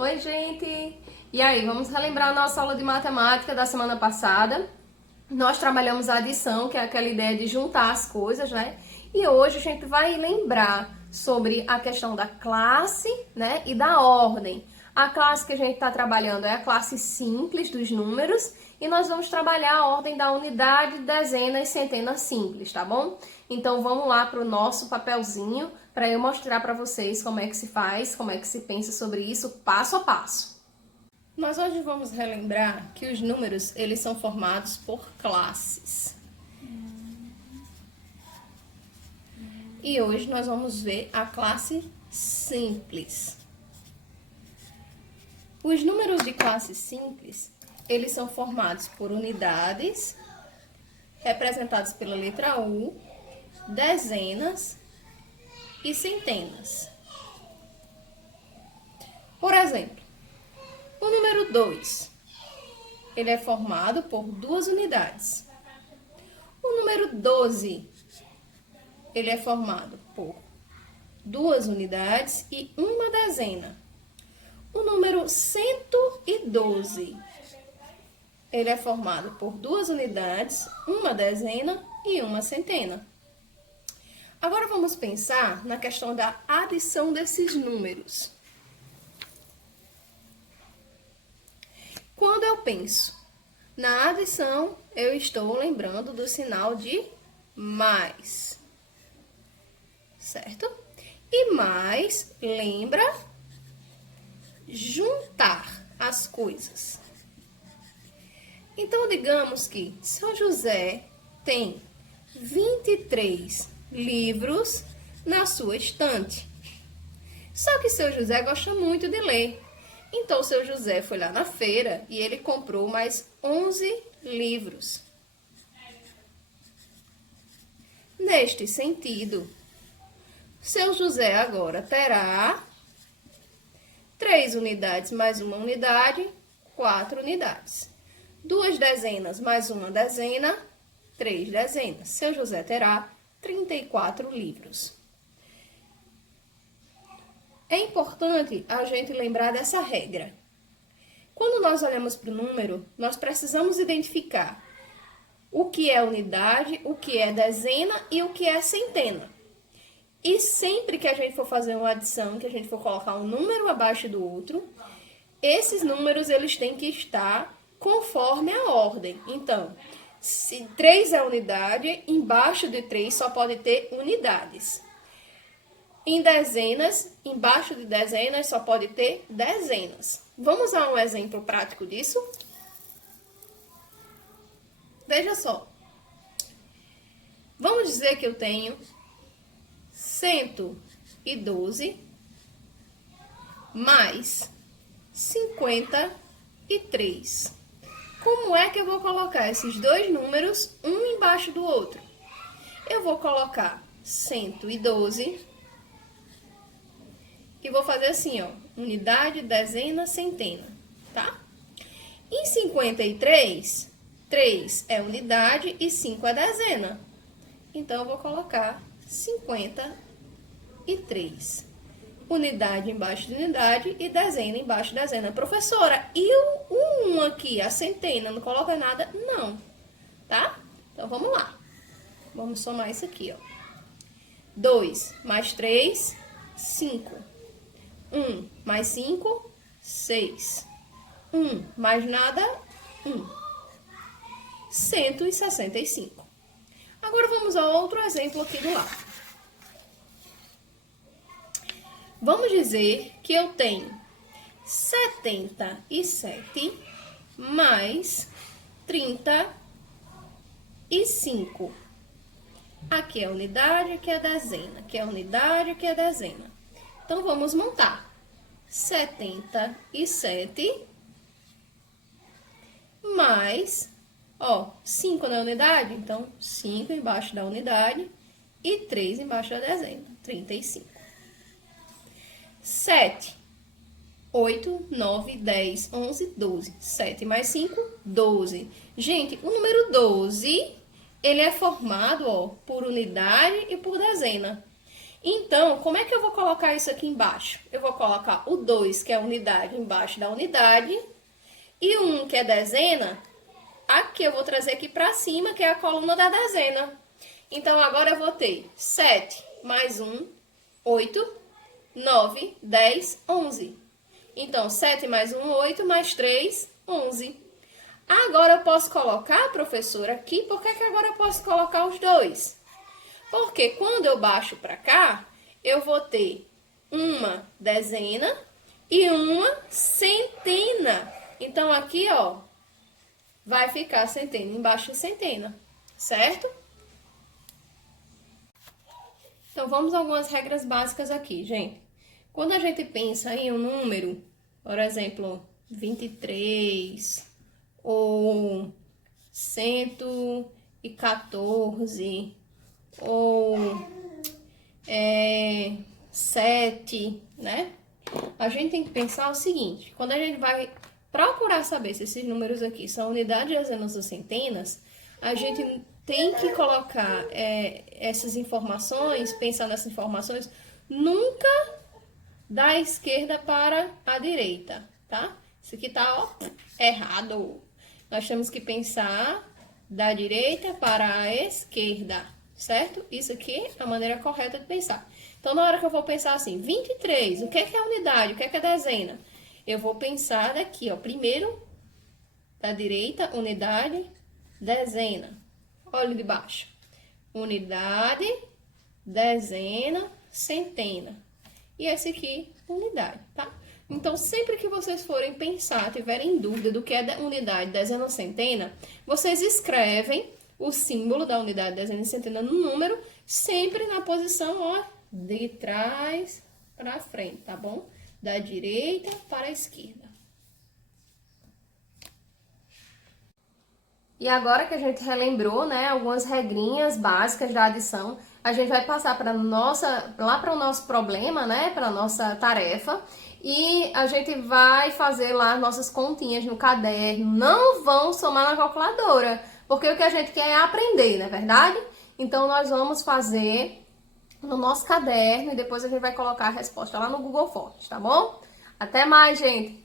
Oi, gente! E aí, vamos relembrar a nossa aula de matemática da semana passada. Nós trabalhamos a adição, que é aquela ideia de juntar as coisas, né? E hoje a gente vai lembrar sobre a questão da classe, né? E da ordem. A classe que a gente está trabalhando é a classe simples dos números e nós vamos trabalhar a ordem da unidade, dezena e centena simples, tá bom? Então vamos lá para o nosso papelzinho para eu mostrar para vocês como é que se faz, como é que se pensa sobre isso passo a passo. Nós hoje vamos relembrar que os números eles são formados por classes. E hoje nós vamos ver a classe simples. Os números de classe simples, eles são formados por unidades, representadas pela letra U, dezenas e centenas. Por exemplo, o número 2, ele é formado por duas unidades. O número 12, ele é formado por duas unidades e uma dezena. O número 112, ele é formado por duas unidades, uma dezena e uma centena. Agora vamos pensar na questão da adição desses números. Quando eu penso na adição, eu estou lembrando do sinal de mais, certo? E mais lembra juntar as coisas. Então, digamos que seu José tem 23 livros na sua estante. Só que seu José gosta muito de ler. Então, seu José foi lá na feira e ele comprou mais 11 livros. Neste sentido, seu José agora terá 3 unidades mais uma unidade, 4 unidades. 2 dezenas mais uma dezena, 3 dezenas. Seu José terá 34 livros. É importante a gente lembrar dessa regra. Quando nós olhamos para o número, nós precisamos identificar o que é unidade, o que é dezena e o que é centena. E sempre que a gente for fazer uma adição, que a gente for colocar um número abaixo do outro, esses números eles têm que estar conforme a ordem. Então, se 3 é unidade, embaixo de 3 só pode ter unidades. Em dezenas, embaixo de dezenas só pode ter dezenas. Vamos a um exemplo prático disso? Veja só. Vamos dizer que eu tenho 112 mais 53. Como é que eu vou colocar esses dois números um embaixo do outro? Eu vou colocar 112 e vou fazer assim, ó, unidade, dezena, centena, tá? Em 53, 3 é unidade e 5 é dezena. Então, eu vou colocar 53. Unidade embaixo de unidade e dezena embaixo de dezena. Professora, e o 1 aqui, a centena, não coloca nada? Não, tá? Então, vamos lá. Vamos somar isso aqui, ó. 2 mais 3, 5. 1 mais 5, 6. 1 mais nada, 1. 165. Agora, vamos a outro exemplo aqui do lado. Vamos dizer que eu tenho 77 mais 35. Aqui é a unidade, aqui é a dezena. Aqui é a unidade, aqui é a dezena. Então, vamos montar. 77 mais, ó, 5 na unidade, então 5 embaixo da unidade e 3 embaixo da dezena, 35. 7, 8, 9, 10, 11, 12. 7 mais 5, 12. Gente, o número 12, ele é formado, ó, por unidade e por dezena. Então, como é que eu vou colocar isso aqui embaixo? Eu vou colocar o 2, que é a unidade, embaixo da unidade. E o 1, que é dezena, aqui eu vou trazer aqui para cima, que é a coluna da dezena. Então, agora eu vou ter 7 mais 1, 8, 9, 10, 11. Então, 7 mais 1, 8, mais 3, 11. Agora eu posso colocar, professora, aqui. Por que agora eu posso colocar os 2? Porque quando eu baixo para cá, eu vou ter uma dezena e uma centena. Então, aqui, ó, vai ficar centena, embaixo de centena, certo? Então, vamos a algumas regras básicas aqui, gente. Quando a gente pensa em um número, por exemplo, 23 ou 114 ou 7, né? A gente tem que pensar o seguinte, quando a gente vai procurar saber se esses números aqui são unidades, dezenas ou centenas, a gente tem que colocar essas informações, pensar nessas informações, nunca da esquerda para a direita, tá? Isso aqui tá, ó, errado. Nós temos que pensar da direita para a esquerda, certo? Isso aqui é a maneira correta de pensar. Então, na hora que eu vou pensar assim, 23, o que é unidade? O que é dezena? Eu vou pensar daqui, ó, primeiro, da direita, unidade, dezena. Olha de baixo. Unidade, dezena, centena. E esse aqui, unidade, tá? Então, sempre que vocês forem pensar, tiverem dúvida do que é unidade, dezena ou centena, vocês escrevem o símbolo da unidade, dezena e centena no número, sempre na posição, ó, de trás para frente, tá bom? Da direita para a esquerda. E agora que a gente relembrou, né, algumas regrinhas básicas da adição, a gente vai passar para lá para o nosso problema, né, para a nossa tarefa, e a gente vai fazer lá nossas continhas no caderno. Não vão somar na calculadora, porque o que a gente quer é aprender, não é verdade? Então, nós vamos fazer no nosso caderno e depois a gente vai colocar a resposta lá no Google Forms, tá bom? Até mais, gente!